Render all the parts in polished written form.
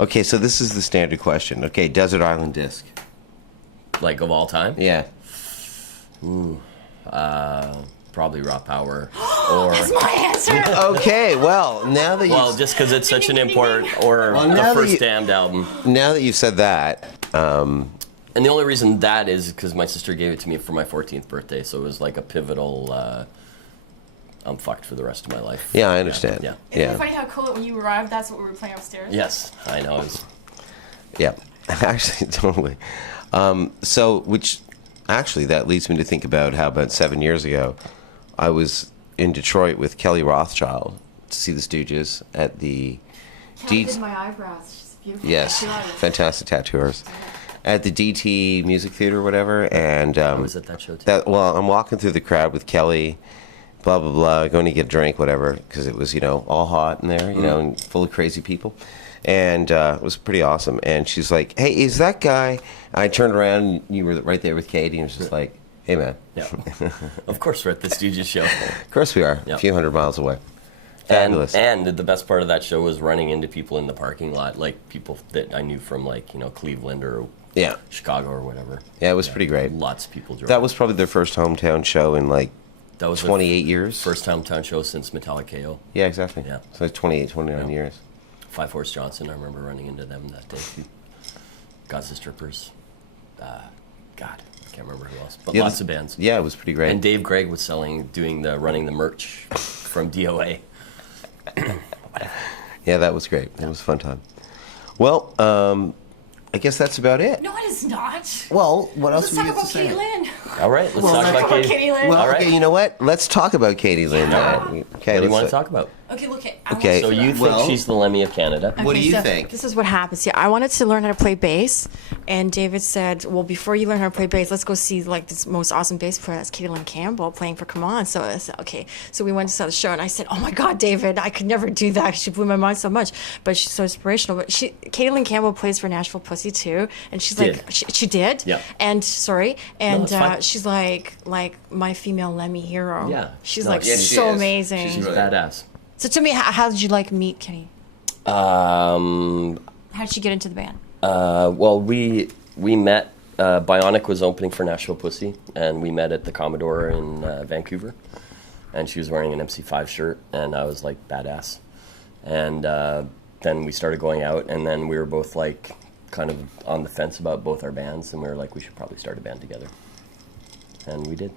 Okay, so this is the standard question. Okay, desert island disc. Like of all time? Yeah. Ooh, probably Raw Power. Or That's my answer. Okay, well, now that well, just because it's such an important, or the first Damned album. Now that you've said that, and the only reason that is because my sister gave it to me for my 14th birthday, so it was like a pivotal. I'm fucked for the rest of my life. Yeah, I understand. Yeah. Isn't it funny how cool when you arrived, that's what we were playing upstairs? Yes, I know. Yeah, actually, totally. Which actually that leads me to think about how about 7 years ago, I was in Detroit with Kelly Rothschild to see the Stooges at the. Kelly did my eyebrows. She's beautiful. Yes, fantastic tattooers. At the DT Music Theater or whatever, and I was at that show too. I'm walking through the crowd with Kelly. Blah blah blah, going to get a drink, whatever, because it was all hot in there, and full of crazy people, and it was pretty awesome. And she's like, "Hey, is that guy?" I turned around, and you were right there with Katie, and was just like, "Hey, man." Yeah, of course we're at the Stooges show. Of course we are, a few hundred miles away. Fabulous. And the best part of that show was running into people in the parking lot, like people that I knew from Cleveland or Chicago or whatever. Yeah, it was pretty great. Lots of people drove. That was probably their first hometown show in that was 28 years. First hometown show since Metallic KO. Yeah, exactly. Yeah. So 28, 29 years. Five Horse Johnson, I remember running into them that day too. God's the Strippers. God, I can't remember who else. But lots of bands. Yeah, it was pretty great. And Dave Gregg was running the merch from DOA. Yeah, that was great. It was a fun time. Well, I guess that's about it. No, it is not. Well, what else Let's would you talk have to about say? Katie Lynn. All right, let's talk about Katie Lynn. Well, All right. okay, you know what? Let's talk about Katie Lynn. Yeah. Okay, What do you want to talk about? Okay, look. Okay. So you think she's the Lemmy of Canada? What do you so think? This is what happens. Yeah, I wanted to learn how to play bass, and David said, "Well, before you learn how to play bass, let's go see this most awesome bass player. That's Katie Lynn Campbell playing for Come On." So I said, "Okay." So we went to the show, and I said, "Oh my God, David, I could never do that. She blew my mind so much, but she's so inspirational." But Katie Lynn Campbell plays for Nashville Pussy too, and she's like, she did. Yeah. And it's fine. she's like my female Lemmy hero. Yeah. She's No, yeah, she so is. amazing. She's badass. So tell me, how did you meet Kenny? How did she get into the band? Well, we met. Bionic was opening for Nashville Pussy, and we met at the Commodore in Vancouver. And she was wearing an MC5 shirt, and I was like, badass. And then we started going out, and then we were both like kind of on the fence about both our bands, and we were like, we should probably start a band together. And we did.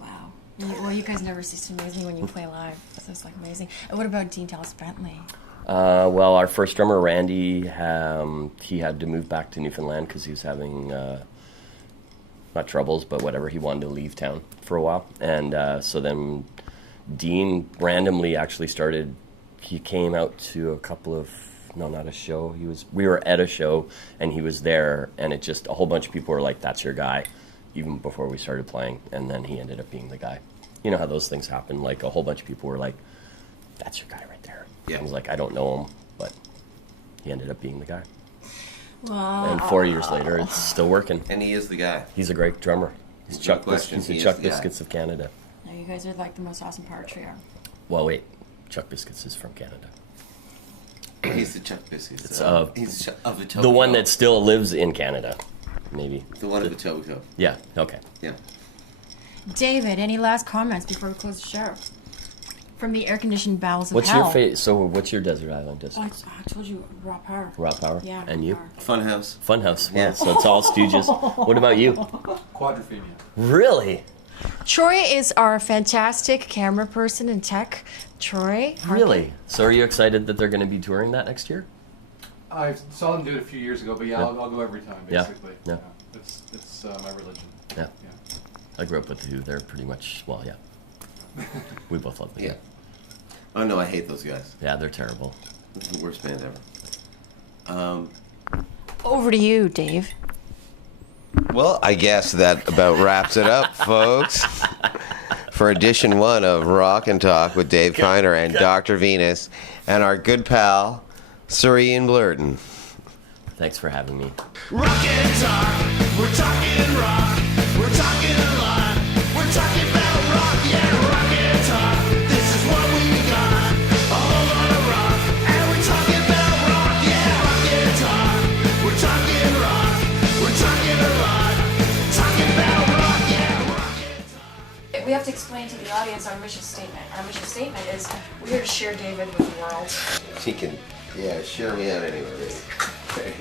Wow. Well, you guys never cease to amaze me when you play live. That's like amazing. And what about Dean Dallas Bentley? Well, our first drummer, Randy, he had to move back to Newfoundland because he was having, not troubles, but whatever, he wanted to leave town for a while. And so then Dean randomly actually started, he came out to a couple of, no, not a show. We were at a show, and he was there, and it just, a whole bunch of people were like, that's your guy, even before we started playing. And then he ended up being the guy. You know how those things happen, like a whole bunch of people were like, that's your guy right there. Yeah. I was like, I don't know him, but he ended up being the guy. Wow. And 4 years later, it's still working. And he is the guy. He's a great drummer. He's No question, He's the he is Chuck the guy. Biscuits of Canada. No, you guys are like the most awesome power trio. Well, wait, Chuck Biscuits is from Canada. He's the Chuck Biscuits. It's he's of Etobicoke. the one that still lives in Canada, maybe. The one of Etobicoke. Yeah. Okay. Yeah. David, any last comments before we close the show? From the air-conditioned bowels of What's hell. what's your desert island disc? Oh, I told you, raw power. Raw Power. Yeah. And you? Power. Funhouse. Funhouse. Yeah. So it's all Stooges. What about you? Quadrophenia. Really? Troy is our fantastic camera person and tech. Troy. Really? So are you excited that they're going to be touring that next year? I saw them do it a few years ago, but yeah, Yeah. I'll go every time, Yeah. basically. Yeah. It's my religion. Yeah. Yeah. I grew up with the Who. They're pretty much, well, yeah. We both love them. Yeah. Oh no, I hate those guys. Yeah, they're terrible. This is the worst band ever. Over to you, Dave. Well, I guess that about wraps it up, folks. For edition 1 of Rock and Talk with Dave Kiner and Dr. Venus and our good pal, Sir Ian Blurton. Thanks for having me. Rock and talk, we're talking rock, we're talking a lot, we're talking about rock, yeah, rock and talk, this is what we got, all on a rock, and we're talking about rock, yeah. talking a lot. Talking about rock, yeah, rock. We have to explain to the audience our mission statement. Our mission statement is we're here to share David with the world. She can, yeah, share me out anywhere, baby.